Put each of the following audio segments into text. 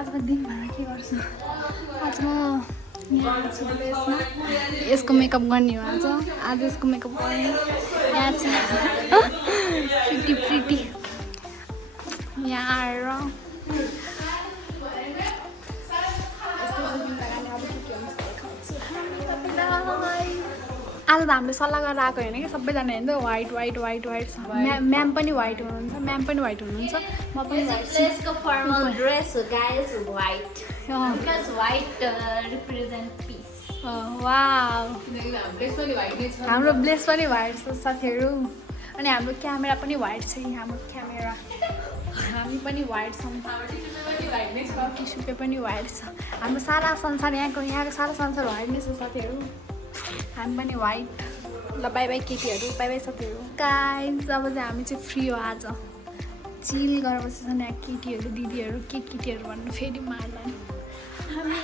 आजको दिनभर के गर्छु आज म यहाँ छु यसमा यसको मेकअप गर्ने हो आज यसको मेकअप गर्ने यहाँ चाहिँ प्रिटी यहाँ आएर आज त हामीले सल्लाह गरेर आएको होइन कि सबैजना हेर्नु वाइट वाइट वाइट वाइट छ म्याम पनि वाइट हुनुहुन्छ म्याम पनि वाइट हुनुहुन्छ म पनि यसको फर्मल ड्रेस हो guys white because white represent peace wow हाम्रो ब्लेस पनि वाइट छ साथीहरू अनि हाम्रो क्यामेरा पनि वाइट छ हाम्रो क्यामेरा हामी पनि वाइट छौँ टिसुपे पनि वाइट छ हाम्रो सारा संसार यहाँको सारा संसार वाइट नै छ साथीहरू हामी पनि वाइट ल बाई बाई केटीहरू बाई बाई साथीहरू गाइस अब चाहिँ हामी चाहिँ फ्री हो आज चिल गरेर बसेछन् यहाँ केटीहरू दिदीहरू केटीहरू भन्नु फेरि मार्ला हामी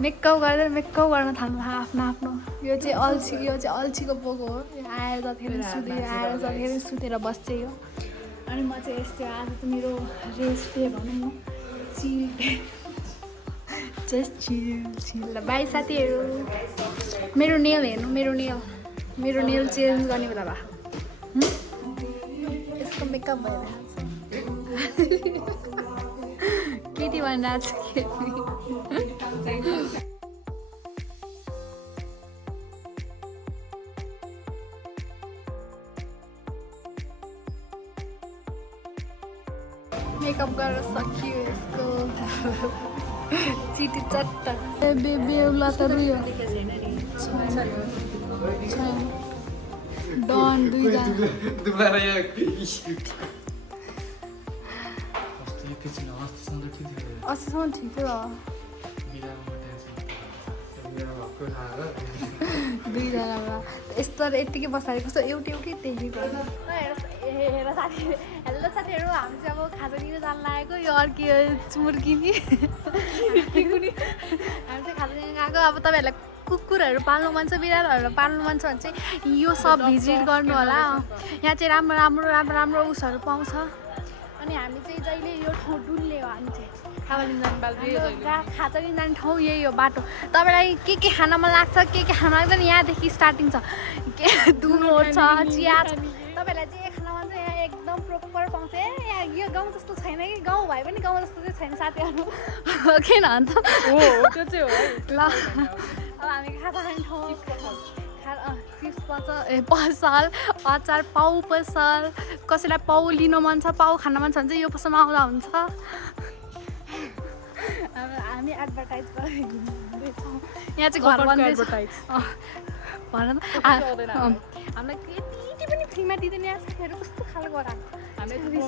मेकअप गर्न थाल्नु आफ्नो यो चाहिँ अल्छीको पोको हो आएर जतिखेर सुतेर बस्छ यो अनि म चाहिँ यस्तै आज चाहिँ मेरो रेस्ट डे भनौँ न चिल जस्ट चिल बाई साथीहरू मेरो नेल हेर्नु मेरो नेल चेन्ज गर्ने बेला भए यसको मेकअप भइरहेको छ केटी भनिरहेको छ मेकअप गरेर सकियो यसको चिटी चट्ट बेहुला त रुयो डन दुईजना अस्तिसम्म ठिकै हो दुईजनामा यस्तो यत्तिकै बस्दाखेरि कस्तो एउटै देखेको हेर साथी हेलो साथीहरू हामी चाहिँ अब खाजा लिन जानु लागेको यो अर्की चुर्किनी हामी चाहिँ खाजा लिन गएको अब तपाईँहरूलाई कुकुरहरू पाल्नु मन छ बिरालोहरू पाल्नु मन छ भने चाहिँ यो सब भिजिट गर्नु होला यहाँ चाहिँ राम्रो उसहरू पाउँछ अनि हामी चाहिँ जहिले यो ठाउँ डुल्ने हो हामी चाहिँ खाजा लिन जाने ठाउँ यही हो बाटो तपाईँलाई के खान मन लाग्छ के खान लाग्दैन यहाँदेखि स्टार्टिङ छ के दुनो छ चिया छ तपाईँहरूलाई चाहिँ खाना मन छ यहाँ एकदम प्रोपर पाउँछ यहाँ यो गाउँ जस्तो छैन कि गाउँ भए पनि गाउँ जस्तो चाहिँ छैन साथीहरू किन अन्त त्यो चाहिँ हो ल अब हामी खाजा खाने ठाउँ चिप्स पसल अचार पाउ पसल कसैलाई पाउ लिनु मन छ पाउ खान मन छ भने चाहिँ यो पसलमा आउँदा हुन्छ हामी एडभर्टाइज गर्दैछौँ यहाँ चाहिँ घर बन्दैछ भन त हामीलाई यति पनि फ्रीमा दिँदैन यहाँ साथीहरू कस्तो खालको गराएको हामीले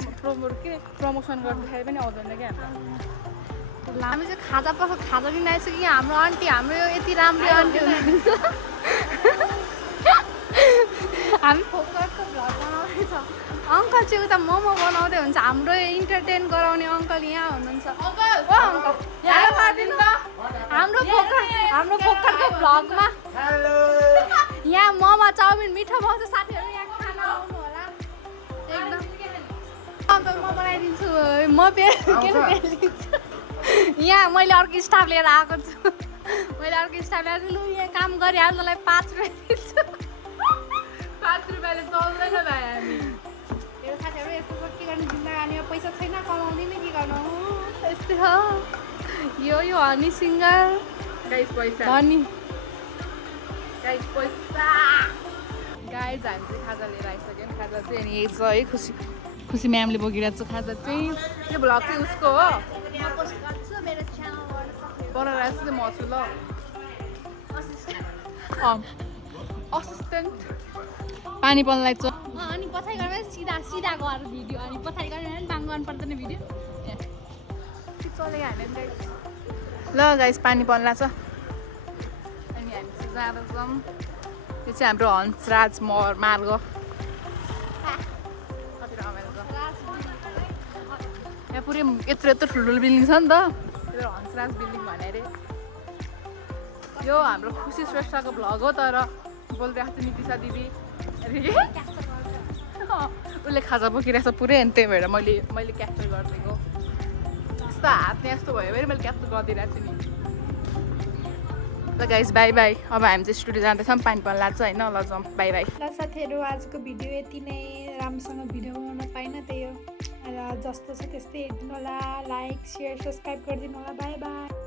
प्रमोसन गर्दाखेरि पनि आउँदैन क्या हामी चाहिँ खाजा लिन आइसक्यो कि हाम्रो आन्टी हाम्रो यति राम्रो आन्टी हुनुहुन्छ हामी फोकसको भ्लग बनाउँदैछ अङ्कल चाहिँ उता मोमो बनाउँदै हुन्छ हाम्रो इन्टरटेन गराउने अङ्कल यहाँ हुनुहुन्छ हाम्रो फोकसको भ्लगमा यहाँ मोमो चाउमिन मिठो पाउँछ साथीहरू यहाँ खाना आउनु होला एकदम अङ्कल म बनाइदिन्छु म यहाँ मैले अर्को स्टाफ लिएर आएको छु लु यहाँ काम गरिहाल्नु तँलाई 5 रुपियाँ दिन्छु 5 रुपियाँले चल्दैन भाइ हामी यो साथीहरू यस्तो के गर्ने जिन्दगानीमा पैसा छैन कमाउँदैन के गर्नु यस्तै हो यो हनी सिङ्गर गाइस पैसा हनी गाइस पैसा गाइस हामी चाहिँ खाजा लिएर आइसक्यौँ खाजा चाहिँ अनि यही छ है खुसी म्यामले बोकिरहेको छ खाजा चाहिँ यो भ्लग चाहिँ उसको हो बनाइरहेको चाहिँ म छु ल असिस्टेन्ट पानी पल्लाई छ अनि पछाडि गर्दा सिधा गएर भिडियो अनि पछाडि गरेर पनि बाङ गर्नु पर्दैन भिडियो चलेको हामी ल गाइस पानी पल्ला छ अनि हामी चाहिँ जाँदैछौँ यो चाहिँ हाम्रो हंसराज मार्ग कति रमाइलो छ यहाँ पुरै यत्रो ठुल्ठुलो बिल्डिङ छ नि त त्यो हंसराज बिल्डिङ भने अरे यो हाम्रो खुसी श्रेष्ठको भ्लग हो तर बोलिरहेको छ नितिशा दिदी अरे उसले खाजा बोकिरहेको छ पुरै अनि त्यही भएर मैले क्याप्चर गरिदिएको यस्तो हातले यस्तो भयो भने मैले क्याप्चर गरिदिइरहेको छु नि ल गाइस बाई बाई अब हामी चाहिँ स्टुडियो जाँदैछौँ पानी पर्न लाग्छ होइन ल जाउँ बाई बाई ल साथीहरू आजको भिडियो यति नै राम्रोसँग भिडियो बनाउन पाइनँ त्यही हो र जस्तो छ त्यस्तै हेरिदिनु होला लाइक सेयर सब्सक्राइब गरिदिनु होला बाई बाई